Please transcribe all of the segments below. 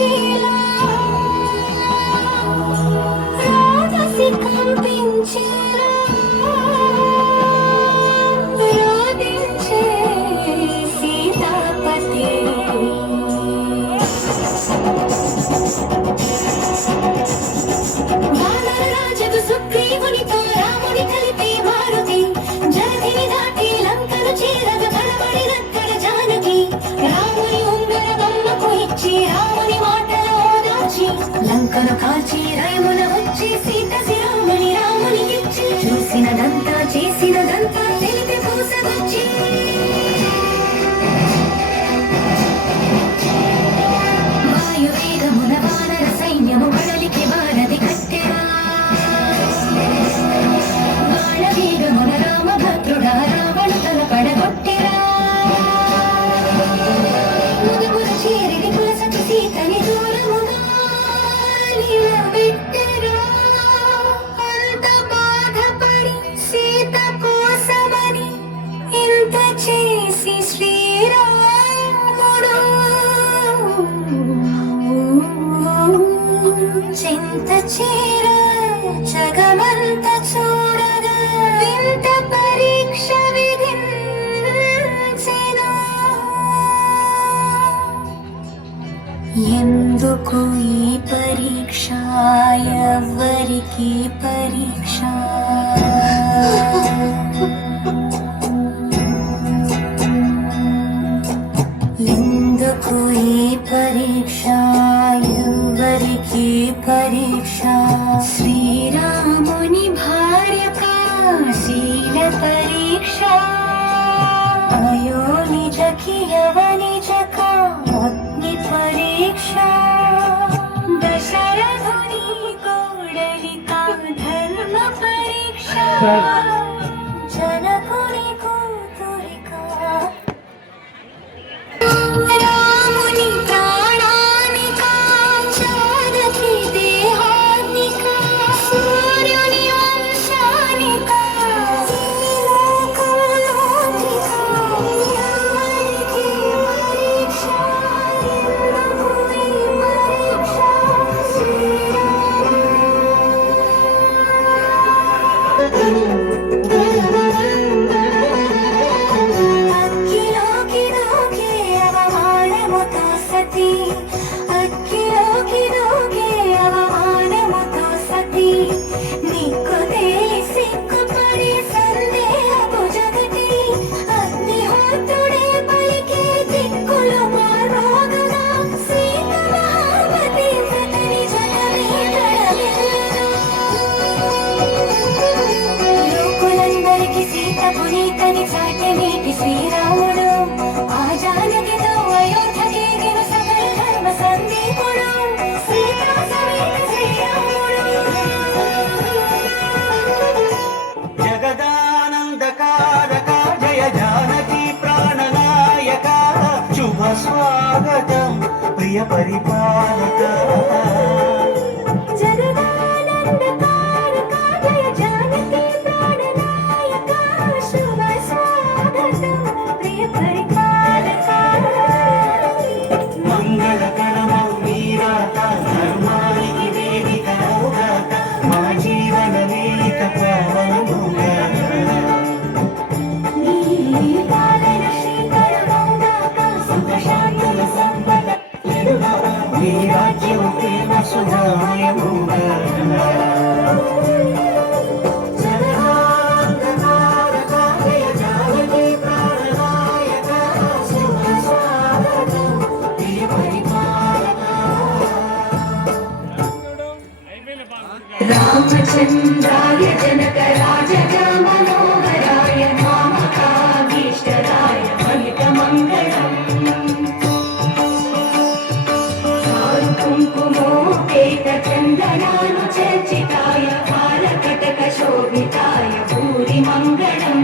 వచ్చేలా రాధసి కంపించేలా రాధించే సీతాపతి వానరరాజగు సుగ్రీవునితో రాముని కలిపే మారుతి జలధిని దాటి లంకను చేరగ బలపడినక్కడ జానకి రాముని ఉంగర బొమ్మకు ఇచ్చి రాముని మాటలో దాచి లంకను కాల్చి రామున వచ్చి సీత శిరామణి రామునికిచ్చి చూసినదంతా చేసినదంతా తెలిపి పూసగొచ్చి వాయువేగమున వానర సైన్యము బడలికి వానది కట్టెరా బాణవేగమున రామభద్రుడా రావణ తల పడగొట్టెరా ముదుమున చేరిది పులసతి సీతని దూరముగా నిలబెట్టెరా అంత బాధపడి సీత కోసమని ఇంత చేసి శ్రీరాముడు చింత చేర జగమంత చూడగా వింత పరీక్ష విధించెను ఎందుకు ఈ పరీక్ష ఎవరికి పరీక్ష ఎందుకు ఈ పరీక్ష ఎవరికి పరీక్ష శ్రీరాముని భార్య శీల పరీక్ష అయో నిజకి యవనిజక అగ్ని పరీక్ష దశరథుని కోడలిక ధర్మ పరీక్ష జనకుని కూతురిక రాముని ప్రాణానిక జానకి దేహానిక సూర్యుని వంశానిక లోకలోకిక ఎవరికి పరీక్ష ఎందుకు ఈ పరీక్ష అక్కిలోకి దూకే అవమానముతో సతి అక్కిలోకి దూకే అవమానముతో సతి నీకు తెలిసి సిగ్గుపడి సందేహపు జగతి అగ్నిహోత్రుడే పలికే దిక్కులు మారోగగా సీత మహావతి వ్రతని జగమే లోకులందరికి సీత పునీతని చాటి నీటి శ్రీరాముడు ఆ జానకితో అయోధ్యకేగిన సకల ధర్మ సందీపుడు సీతా సమేత శ్రీరాముడు జగదానందకారక జయ జానకి ప్రాణనాయక శుభ స్వాగతం ప్రియ పరిపాలక జగదానందకారక జయ జానకి ప్రాణనాయక శుభ స్వాగతం ప్రియ పరిపాలక మంగళకరమౌ మీరాత ధర్మానికి వేదిక నౌగాత మా జీవన వేదిక పావనముగాక నీ పాలన శ్రీకరమౌగాక సుఖ శాంతుల సంపద నీ రాజ్యం ప్రేమ సుధామయముగాక జగదానందకారక జయ జానకి ప్రాణనాయక శుభ స్వాగతం ప్రియ పరిపాలక రామచంద్రాయ జనక రాజగా మనోహరాయ మామకాభీష్టదాయ ఫలితమంగళం చారు కుంకుమోపేత చందనాను చర్చితాయ హారకటక శోభితాయ భూరి మంగళం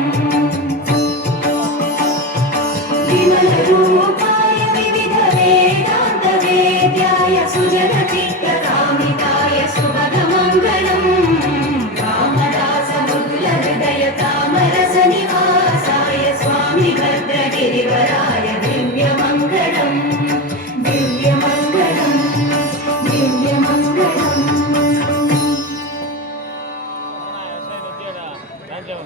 విమల రూపాయ వివిధ వేదాంత వేద్యాయ సుజన చిత్తకామితాయ సుభగ మంగళం రామదాస మృదుల హృదయ తామర రాజ్యం